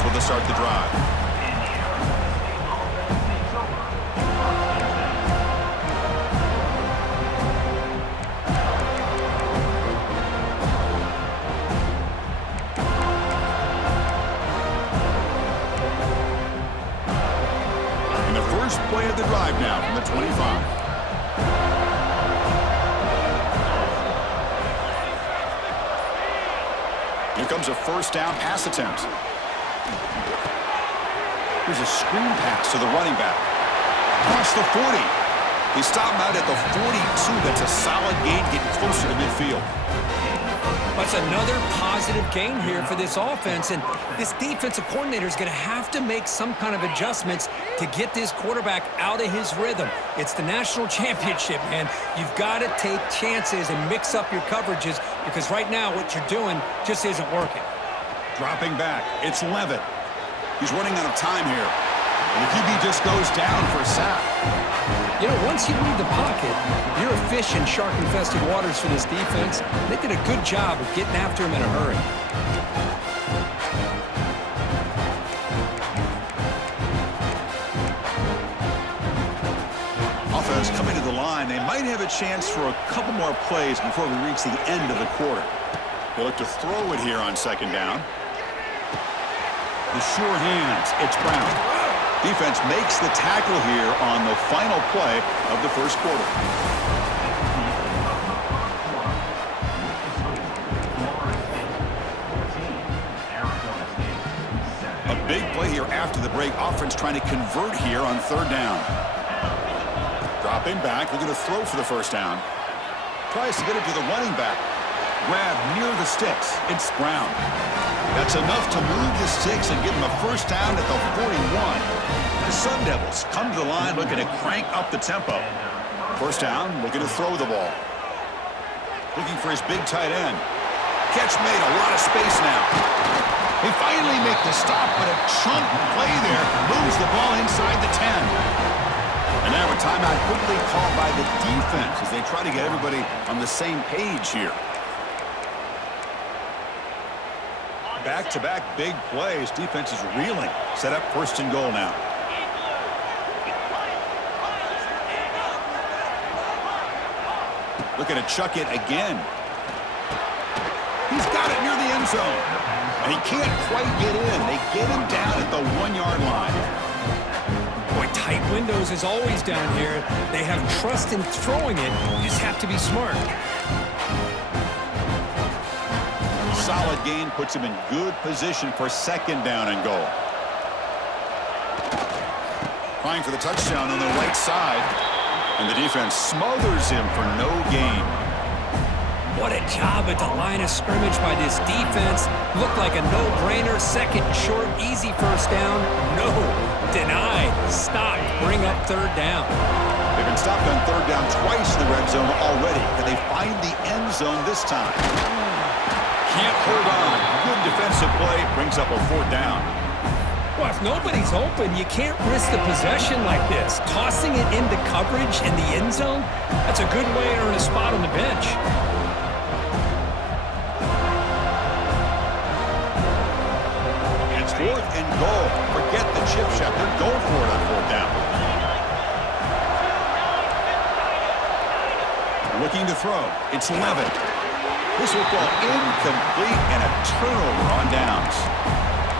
yards will start the drive. And the first play of the drive now from the 25. Here comes a first down pass attempt. Here's a screen pass to the running back. Across the 40. He stopped him out at the 42. That's a solid gain, getting closer to midfield. That's another positive gain here for this offense, and this defensive coordinator is going to have to make some kind of adjustments to get this quarterback out of his rhythm. It's the national championship, man. You've got to take chances and mix up your coverages because right now what you're doing just isn't working. Dropping back, it's Levitt. He's running out of time here. And the QB just goes down for a sack. You know, once you leave the pocket, you're a fish in shark-infested waters for this defense. They did a good job of getting after him in a hurry. Offense coming to the line. They might have a chance for a couple more plays before we reach the end of the quarter. They look to throw it here on second down. The sure hands. It's Brown. Defense makes the tackle here on the final play of the first quarter. A big play here after the break. Offense trying to convert here on third down. Dropping back, looking to throw for the first down. Tries to get it to the running back. Grab near the sticks. It's Brown. That's enough to move the sticks and give him a first down at the 41. The Sun Devils come to the line looking to crank up the tempo. First down, looking to throw the ball. Looking for his big tight end. Catch made, a lot of space now. They finally make the stop, but a chunk play there moves the ball inside the 10. And now a timeout quickly called by the defense as they try to get everybody on the same page here. Back-to-back big plays. Defense is reeling. Set up first and goal now. Looking to chuck it again. He's got it near the end zone. And he can't quite get in. They get him down at the 1-yard line. Boy, tight windows is always down here. They have trust in throwing it. You just have to be smart. Solid gain puts him in good position for second down and goal. Trying for the touchdown on the right side. And the defense smothers him for no gain. What a job at the line of scrimmage by this defense. Looked like a no-brainer. Second and short, easy first down. No. Denied. Stopped. Bring up third down. They've been stopped on third down twice in the red zone already. Can they find the end zone this time? Can't hold on. Good defensive play. Brings up a fourth down. Well, if nobody's open, you can't risk the possession like this. Tossing it into coverage in the end zone, that's a good way to earn a spot on the bench. It's fourth and goal. Forget the chip shot. They're going for it on fourth down. Looking to throw. It's Levitt. This will fall incomplete and a turnover on downs.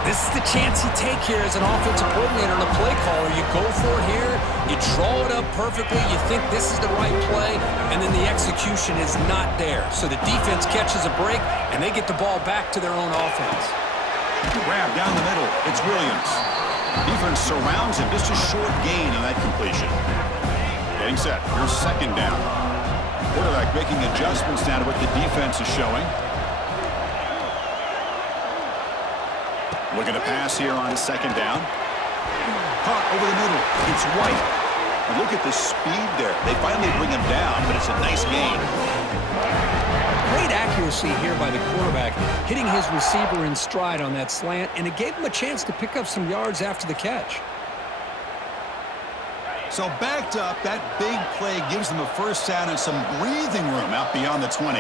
This is the chance you take here as an offensive coordinator and a play caller. You go for it here, you draw it up perfectly, you think this is the right play, and then the execution is not there. So the defense catches a break, and they get the ball back to their own offense. Grab down the middle. It's Williams. Defense surrounds him. Just a short gain on that completion. Getting set. Here's second down. Quarterback making adjustments now to what the defense is showing. Looking to pass here on second down. Caught over the middle. It's White. And look at the speed there. They finally bring him down, but it's a nice gain. Great accuracy here by the quarterback, hitting his receiver in stride on that slant, and it gave him a chance to pick up some yards after the catch. So backed up, that big play gives them a first down and some breathing room out beyond the 20.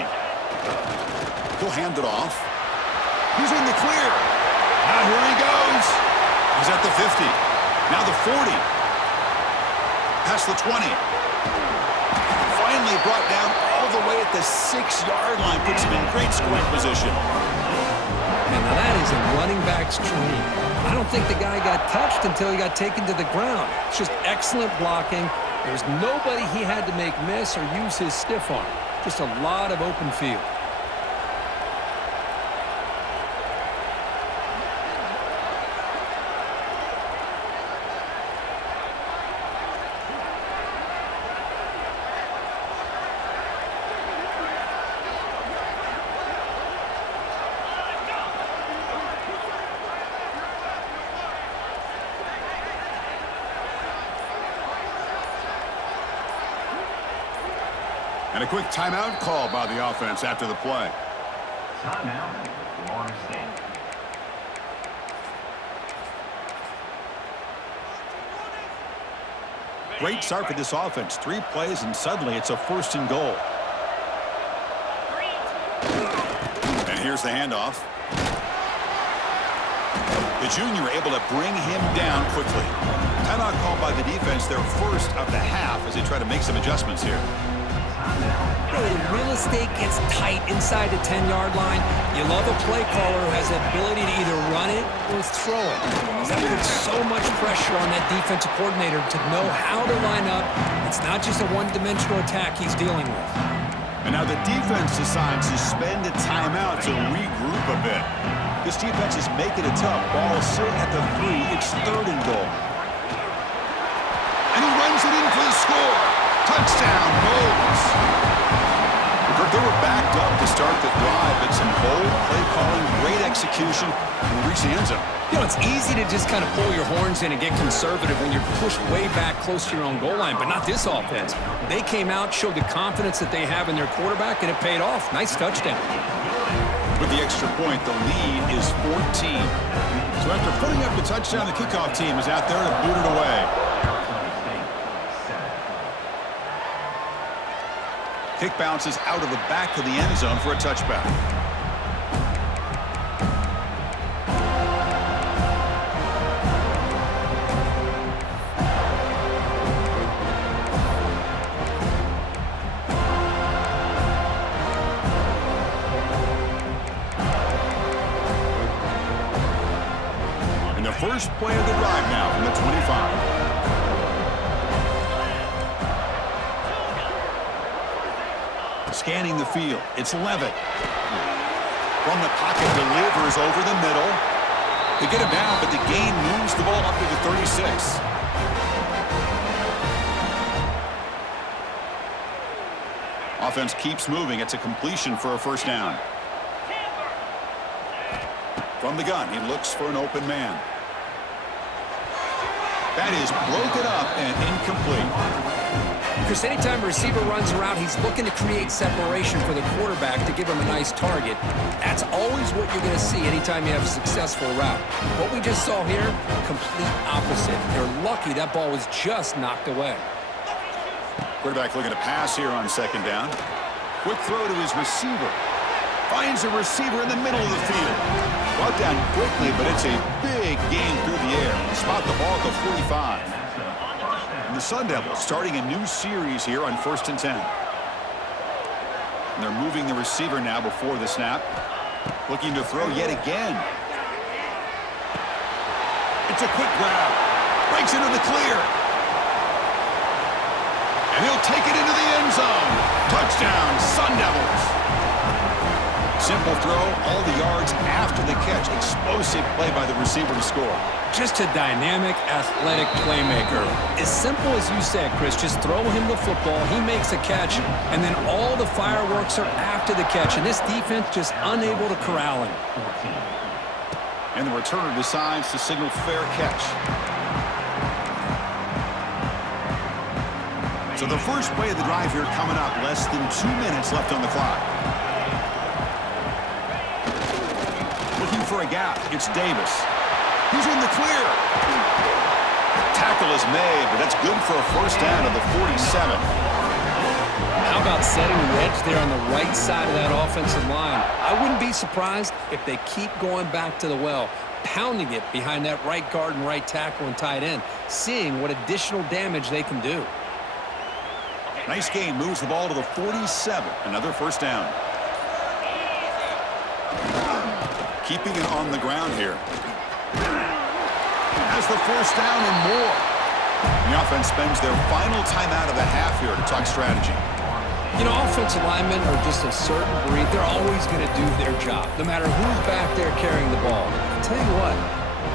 He'll hand it off. He's in the clear. Now here he goes. He's at the 50. Now the 40. Past the 20. Finally brought down all the way at the 6-yard line. Puts him in great scoring position. And now that is a running back's dream. I don't think the guy got touched until he got taken to the ground. It's just excellent blocking. There's nobody he had to make miss or use his stiff arm. Just a lot of open field. And a quick timeout called by the offense after the play. Timeout, Florida State. Great start for this offense. 3 plays, and suddenly it's a 1st and goal. And here's the handoff. The junior able to bring him down quickly. Timeout called by the defense, their first of the half, as they try to make some adjustments here. The real estate gets tight inside the 10-yard line. You love a play caller who has the ability to either run it or throw it. That puts so much pressure on that defensive coordinator to know how to line up. It's not just a one-dimensional attack he's dealing with. And now the defense decides to spend a timeout to regroup a bit. This defense is making it tough. Ball sitting at the 3. It's 3rd and goal. And he runs it in for the score. Touchdown, Moles. They were backed up to start the drive, but some bold play calling, great execution, and reach the end zone. You know, it's easy to just kind of pull your horns in and get conservative when you're pushed way back close to your own goal line, but not this offense. They came out, showed the confidence that they have in their quarterback, and it paid off. Nice touchdown. With the extra point, the lead is 14. So after putting up the touchdown, the kickoff team is out there to boot it away. Kick bounces out of the back of the end zone for a touchback. And the first play of the drive now from the 25. Scanning the field. It's Levitt. From the pocket, delivers over the middle. They get him down, but the gain moves the ball up to the 36. Offense keeps moving. It's a completion for a 1st down. From the gun, he looks for an open man. That is broken up and incomplete. Because anytime a receiver runs around, he's looking to create separation for the quarterback to give him a nice target. That's always what you're going to see anytime you have a successful route. What we just saw here, complete opposite. They're lucky that ball was just knocked away. Quarterback looking to pass here on 2nd down. Quick throw to his receiver. Finds a receiver in the middle of the field. Brought down quickly, but it's a big gain through the air. Spot the ball at the 45. And the Sun Devils starting a new series here on 1st and 10. And they're moving the receiver now before the snap. Looking to throw yet again. It's a quick grab. Breaks into the clear. And he'll take it into the end zone. Touchdown, Sun Devils. Simple throw, all the yards after the catch. Explosive play by the receiver to score. Just a dynamic, athletic playmaker. As simple as you said, Chris, just throw him the football, he makes a catch, and then all the fireworks are after the catch. And this defense just unable to corral him. And the returner decides to signal fair catch. So the first play of the drive here coming up, less than 2 minutes left on the clock. Looking for a gap, it's Davis. He's in the clear. Tackle is made, but that's good for a 1st down of the 47. How about setting the edge there on the right side of that offensive line? I wouldn't be surprised if they keep going back to the well. pounding it behind that right guard and right tackle and tight end, seeing what additional damage they can do. Nice game. Moves the ball to the 47. Another first down. Keeping it on the ground here. Has the first down and more. The offense spends their final timeout of the half here to talk strategy. You know, offensive linemen are just a certain breed. They're always going to do their job, no matter who's back there carrying the ball. I'll tell you what,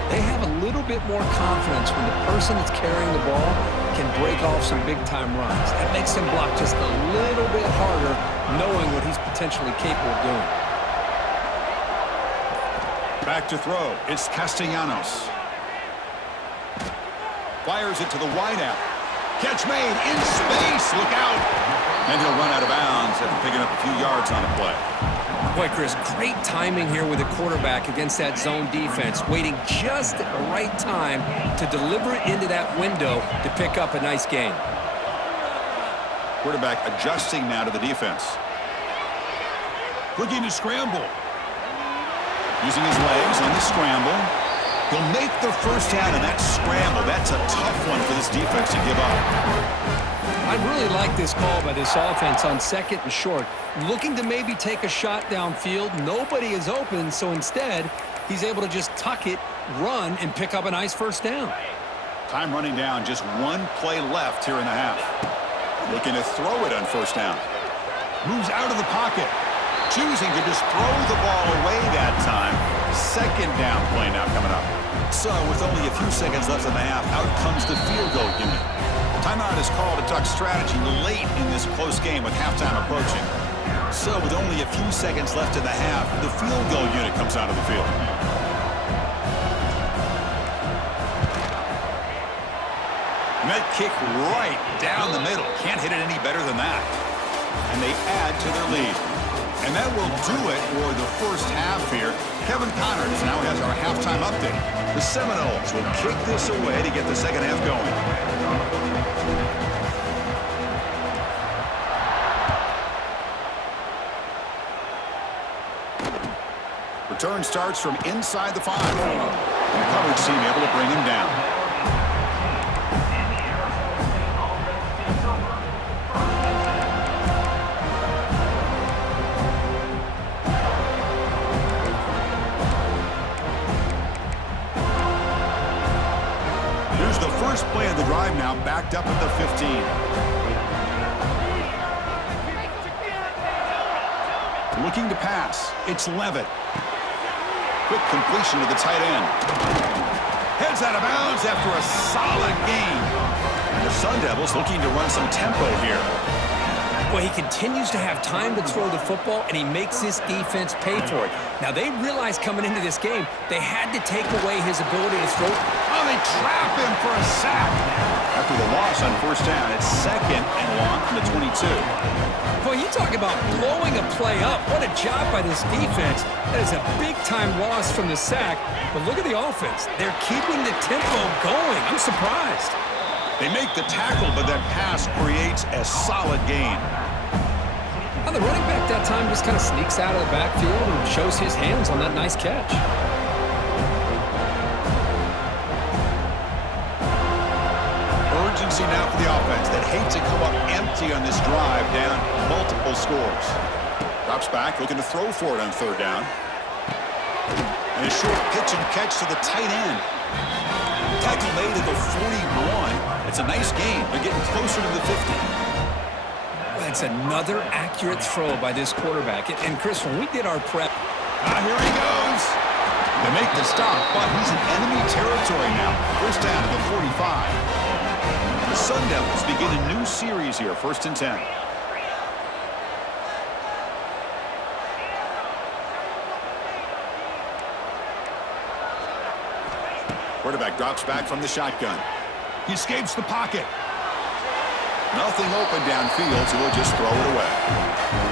they have a little bit more confidence when the person that's carrying the ball can break off some big-time runs. That makes them block just a little bit harder, knowing what he's potentially capable of doing. Back to throw. It's Castellanos. Fires it to the wideout. Catch made in space. Look out. And he'll run out of bounds after picking up a few yards on the play. Boy, Chris, great timing here with the quarterback against that zone defense, waiting just at the right time to deliver it into that window to pick up a nice gain. Quarterback adjusting now to the defense. Looking to scramble. Using his legs on the scramble. He'll make the first down in that scramble. That's a tough one for this defense to give up. I really like this call by this offense on second and short. Looking to maybe take a shot downfield. Nobody is open, so instead, he's able to just tuck it, run, and pick up a nice first down. Time running down. Just one play left here in the half. Looking to throw it on first down. Moves out of the pocket. Choosing to just throw the ball away that time. Second down play now coming up. So with only a few seconds left in the half, out comes the field goal unit. Timeout is called to talk strategy late in this close game with halftime approaching. So with only a few seconds left in the half, the field goal unit comes out of the field. And that kick right down the middle. Can't hit it any better than that. And they add to their lead. And that will do it for the first half here. Kevin Connors now has our halftime update. The Seminoles will kick this away to get the second half going. Return starts from inside the 5. And the coverage team able to bring him down. First play of the drive now, backed up at the 15. Looking to pass. It's Levitt. Quick completion to the tight end. Heads out of bounds after a solid gain. And the Sun Devils looking to run some tempo here. Well, he continues to have time to throw the football, and he makes this defense pay for it. Now, they realized coming into this game, they had to take away his ability to throw. Oh, they trap him for a sack. After the loss on first down, it's second and long from the 22. Boy, you talk about blowing a play up. What a job by this defense. That is a big-time loss from the sack. But look at the offense. They're keeping the tempo going. I'm surprised. They make the tackle, but that pass creates a solid gain. Well, the running back that time just kind of sneaks out of the backfield and shows his hands on that nice catch. Urgency now for the offense that hates to come up empty on this drive, down multiple scores. Drops back, looking to throw for it on third down. And a short pitch and catch to the tight end. Tackle made at the 41. It's a nice game. They're getting closer to the 50. That's another accurate throw by this quarterback. And Chris, when we did our prep... Here he goes. They make the stop, but he's in enemy territory now. First down to the 45. The Sun Devils begin a new series here, 1st and 10. Quarterback drops back from the shotgun. He escapes the pocket. Nothing open downfield, so he'll just throw it away.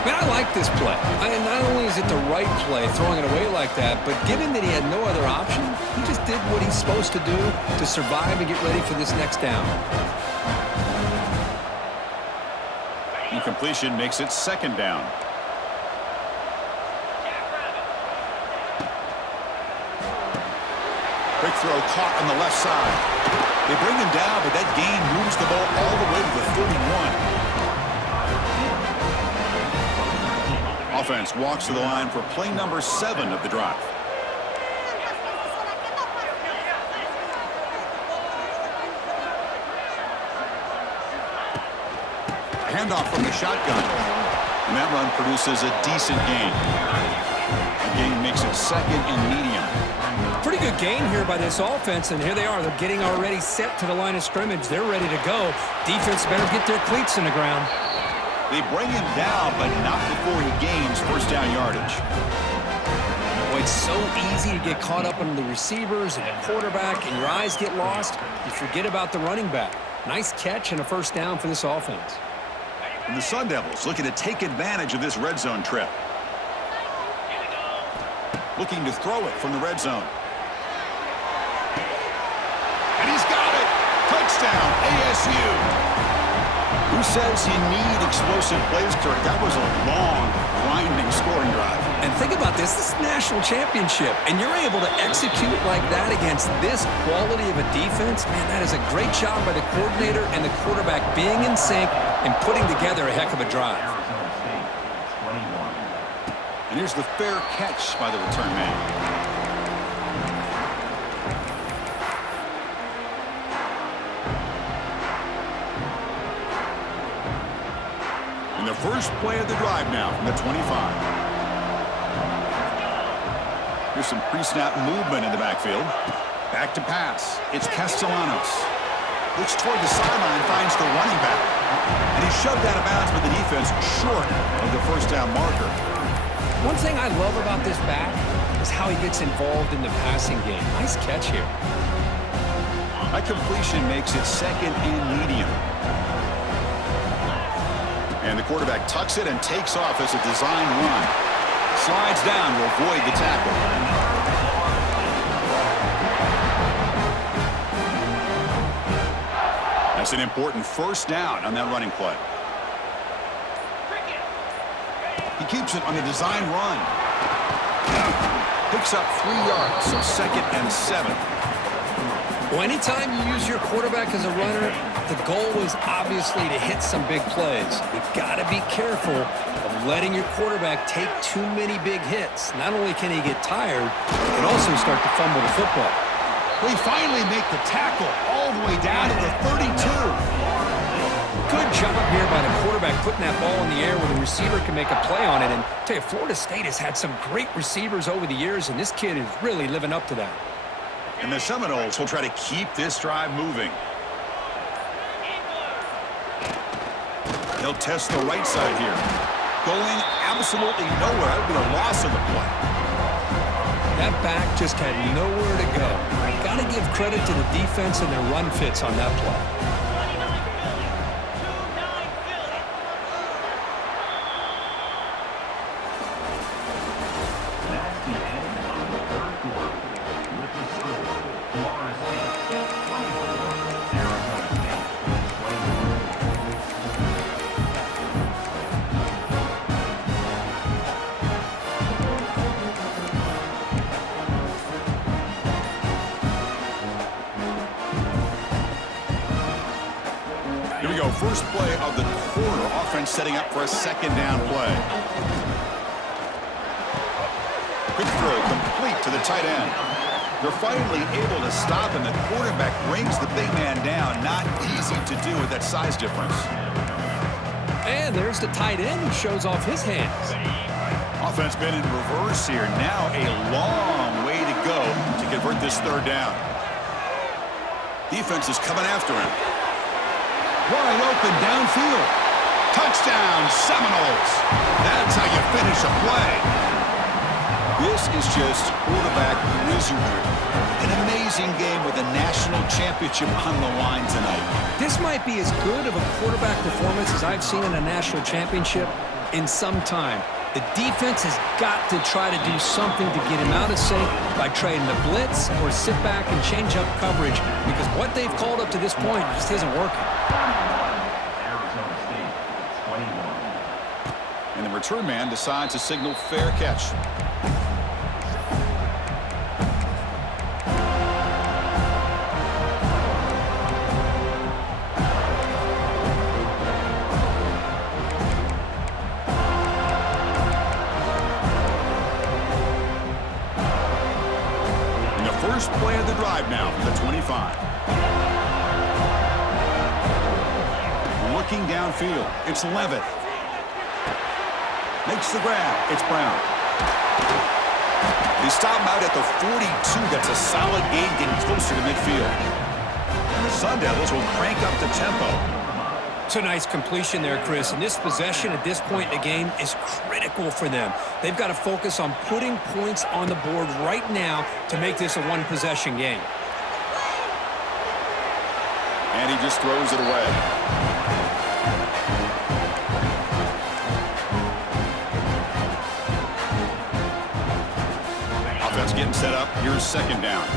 Man, I like this play. Not only is it the right play, throwing it away like that, but given that he had no other option, he just did what he's supposed to do to survive and get ready for this next down. Incompletion makes it second down. throw caught on the left side. They bring him down, but that gain moves the ball all the way to the 31. Offense walks to the line for play number 7 of the drive. Handoff from the shotgun. And that run produces a decent gain. The gain makes it 2nd and medium. Pretty good gain here by this offense, and here they are. They're getting already set to the line of scrimmage. They're ready to go. Defense better get their cleats in the ground. They bring him down, but not before he gains first down yardage. Boy, it's so easy to get caught up on the receivers and the quarterback, and your eyes get lost. You forget about the running back. Nice catch and a first down for this offense. And the Sun Devils looking to take advantage of this red zone trip. Looking to throw it from the red zone. And he's got it! Touchdown, ASU! Who says you need explosive plays, Kirk? That was a long, grinding scoring drive. And think about this. This is a national championship, and you're able to execute like that against this quality of a defense. Man, that is a great job by the coordinator and the quarterback being in sync and putting together a heck of a drive. And here's the fair catch by the return man. And the first play of the drive now from the 25. Here's some pre-snap movement in the backfield. Back to pass. It's Castellanos. Looks toward the sideline, finds the running back. And he's shoved out of bounds with the defense short of the first down marker. One thing I love about this back is how he gets involved in the passing game. Nice catch here. That completion makes it 2nd and medium. And the quarterback tucks it and takes off as a design run. Slides down to avoid the tackle. That's an important first down on that running play. He keeps it on the design run. Picks up 3 yards, so 2nd and 7. Well, anytime you use your quarterback as a runner, the goal is obviously to hit some big plays. You've got to be careful of letting your quarterback take too many big hits. Not only can he get tired, he can also start to fumble the football. We finally make the tackle all the way down to the 32. Good job here by the quarterback putting that ball in the air where the receiver can make a play on it. And I tell you, Florida State has had some great receivers over the years, and this kid is really living up to that. And the Seminoles will try to keep this drive moving. They'll test the right side here. Going absolutely nowhere. That would be a loss of the play. That back just had nowhere to go. Got to give credit to the defense and their run fits on that play. Here we go, first play of the quarter. Offense setting up for a 2nd down play. Quick throw complete to the tight end. They're finally able to stop him. The quarterback brings the big man down. Not easy to do with that size difference. And there's the tight end who shows off his hands. Offense been in reverse here. Now a long way to go to convert this 3rd down. Defense is coming after him. Wide open downfield. Touchdown, Seminoles. That's how you finish a play. This is just quarterback wizardry. An amazing game with a national championship on the line tonight. This might be as good of a quarterback performance as I've seen in a national championship in some time. The defense has got to try to do something to get him out of sync by trying to blitz or sit back and change up coverage, because what they've called up to this point just isn't working. And the return man decides to signal fair catch. started the drive now from the 25. Looking downfield, it's Levitt. Makes the grab, it's Brown. They stop him out at the 42. That's a solid gain getting closer to midfield. And the Sun Devils will crank up the tempo. It's a nice completion there, Chris. And this possession at this point in the game is critical for them. They've got to focus on putting points on the board right now to make this a one-possession game. And he just throws it away. Offense getting set up. Here's second down.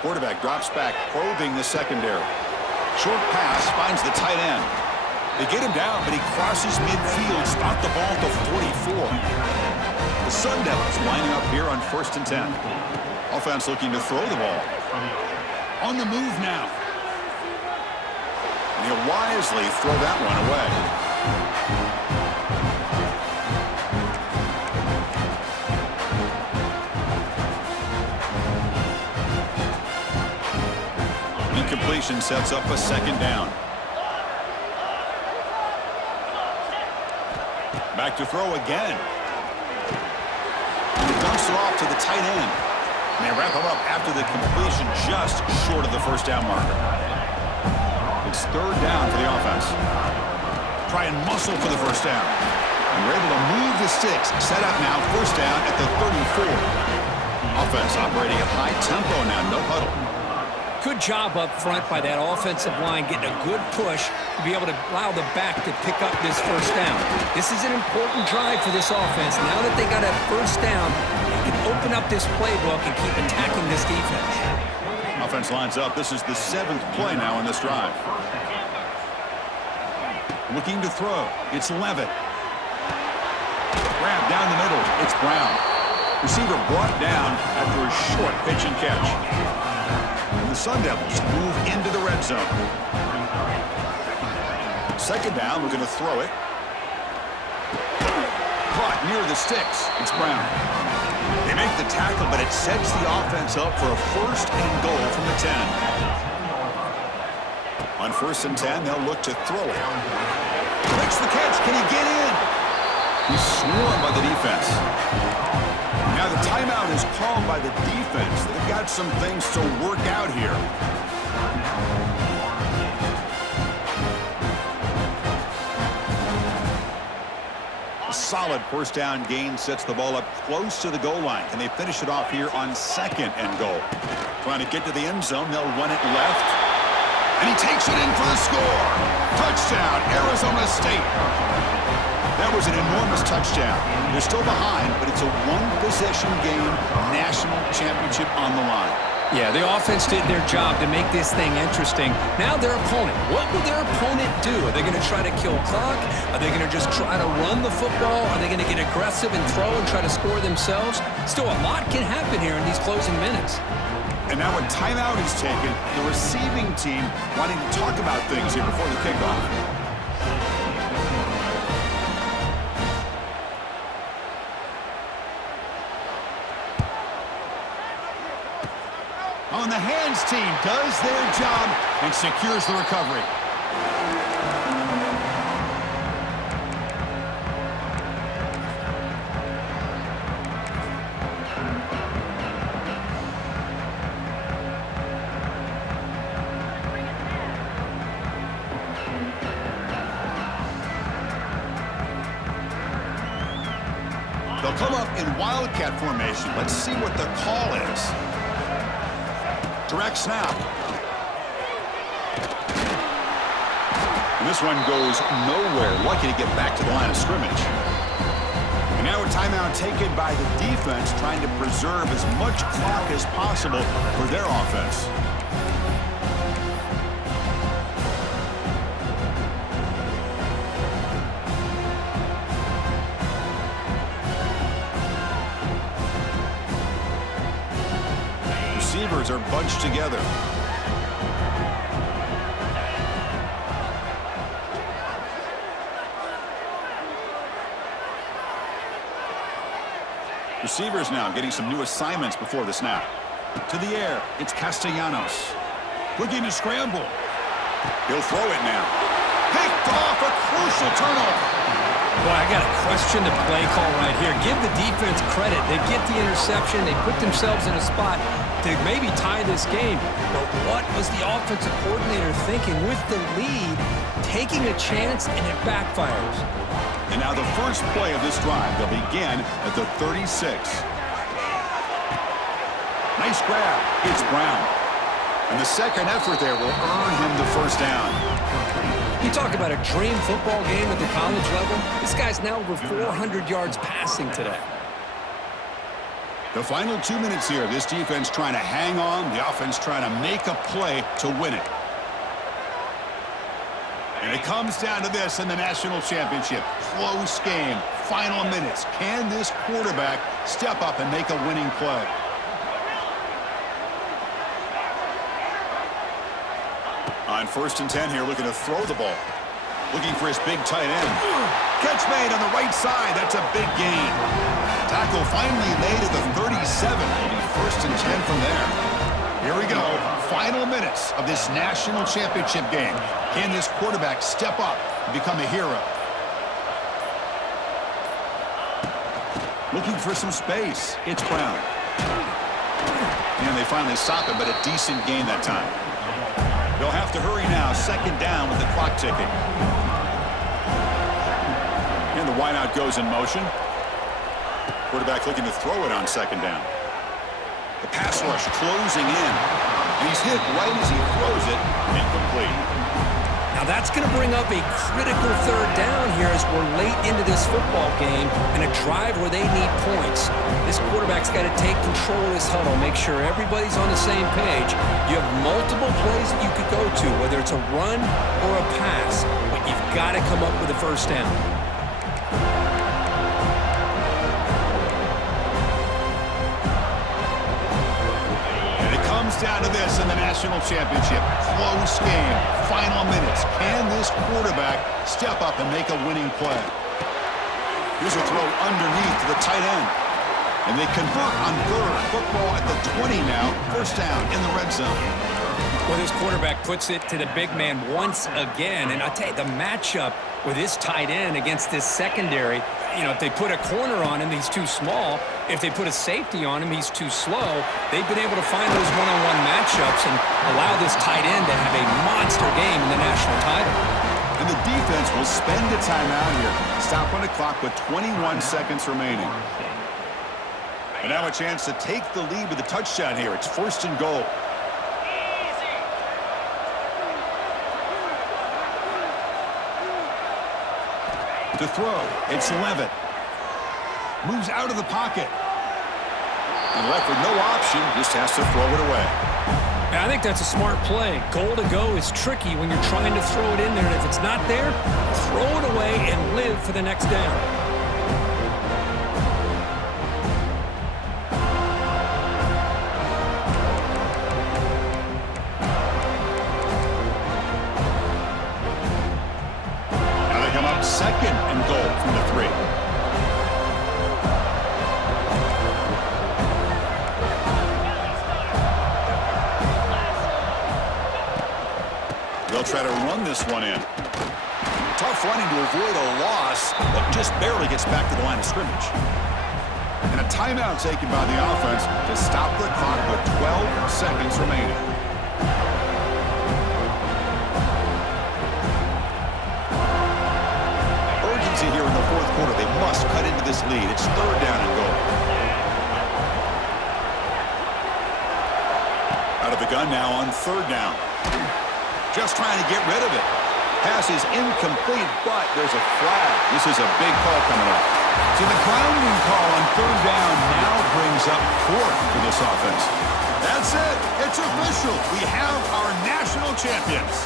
Quarterback drops back, probing the secondary. Short pass finds the tight end. They get him down, but he crosses midfield, spot the ball at the 44. The Sun Devils lining up here on 1st and 10. Offense looking to throw the ball. On the move now. And he'll wisely throw that one away. Incompletion sets up a second down. Back to throw again. And he dumps it off to the tight end. And they wrap him up after the completion just short of the first down marker. It's third down for the offense. Try and muscle for the first down. And we're able to move the sticks. Set up now, first down at the 34. Offense operating at high tempo now, no huddle. Good job up front by that offensive line, getting a good push to be able to allow the back to pick up this first down. This is an important drive for this offense. Now that they got a first down, they can open up this playbook and keep attacking this defense. Offense lines up. This is the 7th play now in this drive. Looking to throw. It's Levitt. Grab down the middle. It's Brown. Receiver brought down after a short pitch and catch. And the Sun Devils move into the red zone. Second down, we're going to throw it. Caught near the sticks. It's Brown. They make the tackle, but it sets the offense up for a first and goal from the 10. On 1st and 10, they'll look to throw it. Makes the catch. Can he get in? He's swarmed by the defense. Now the timeout is called by the defense. They've got some things to work out here. A solid first down gain sets the ball up close to the goal line. Can they finish it off here on 2nd and goal? Trying to get to the end zone. They'll run it left. And he takes it in for the score. Touchdown, Arizona State. That was an enormous touchdown. They're still behind, but it's a one-possession game, national championship on the line. Yeah, the offense did their job to make this thing interesting. Now their opponent. What will their opponent do? Are they going to try to kill clock? Are they going to just try to run the football? Are they going to get aggressive and throw and try to score themselves? Still, a lot can happen here in these closing minutes. And now a timeout is taken. The receiving team wanting to talk about things here before the kickoff. On the hands team does their job and secures the recovery. They'll come up in wildcat formation. Let's see what the call is. Direct snap. And this one goes nowhere. Lucky to get back to the line of scrimmage. And now a timeout taken by the defense, trying to preserve as much clock as possible for their offense. Receivers are bunched together. Receivers now getting some new assignments before the snap. To the air, it's Castellanos. Looking to scramble. He'll throw it now. Picked off, a crucial turnover. Boy, I got a question the play call right here. Give the defense credit. They get the interception. They put themselves in a spot to maybe tie this game. But what was the offensive coordinator thinking with the lead, taking a chance, and it backfires? And now the first play of this drive, they'll begin at the 36. Nice grab. It's Brown. And the second effort there will earn him the first down. You talk about a dream football game at the college level. This guy's now over 400 yards passing today. The final 2 minutes here, this defense trying to hang on, the offense trying to make a play to win it. And it comes down to this in the national championship. Close game, final minutes. Can this quarterback step up and make a winning play? On 1st and 10 here, looking to throw the ball. Looking for his big tight end. Catch made on the right side. That's a big gain. Tackle finally made at the 37. It'll be 1st and 10 from there. Here we go. Final minutes of this national championship game. Can this quarterback step up and become a hero? Looking for some space. It's Brown. And they finally stop it, but a decent gain that time. They'll have to hurry now. 2nd down with the clock ticking. And the wideout goes in motion. Quarterback looking to throw it on 2nd down. The pass rush closing in. And he's hit right as he throws it. Incomplete. Now that's going to bring up a critical 3rd down here as we're late into this football game and a drive where they need points. This quarterback's got to take control of this huddle, make sure everybody's on the same page. You have multiple plays that you could go to, whether it's a run or a pass, but you've got to come up with a 1st down. Down to this in the national championship. Close game. Final minutes. Can this quarterback step up and make a winning play? Here's a throw underneath to the tight end. And they convert on 3rd. Football at the 20 now. 1st down in the red zone. Well, this quarterback puts it to the big man once again. And I tell you, the matchup with this tight end against this secondary, you know, if they put a corner on him, he's too small. If they put a safety on him, he's too slow. They've been able to find those one-on-one matchups and allow this tight end to have a monster game in the national title. And the defense will spend a timeout here. Stop on the clock with 21 seconds remaining. And now a chance to take the lead with a touchdown here. It's 1st and goal. To throw, it's Levitt. Moves out of the pocket. And left with no option, just has to throw it away. Yeah, I think that's a smart play. Goal to go is tricky when you're trying to throw it in there. And if it's not there, throw it away and live for the next down. Now they come up 2nd and goal from the 3. They'll try to run this one in. Tough running to avoid a loss, but just barely gets back to the line of scrimmage. And a timeout taken by the offense to stop the clock with 12 seconds remaining. Urgency here in the 4th quarter. They must cut into this lead. It's 3rd down and goal. Out of the gun now on 3rd down. Just trying to get rid of it. Pass is incomplete, but there's a flag. This is a big call coming up. So the grounding call on 3rd down now brings up 4th for this offense. That's it. It's official. We have our national champions.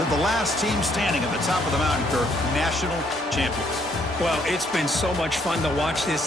But the last team standing at the top of the mountain, Kirk, national champions. Well, it's been so much fun to watch this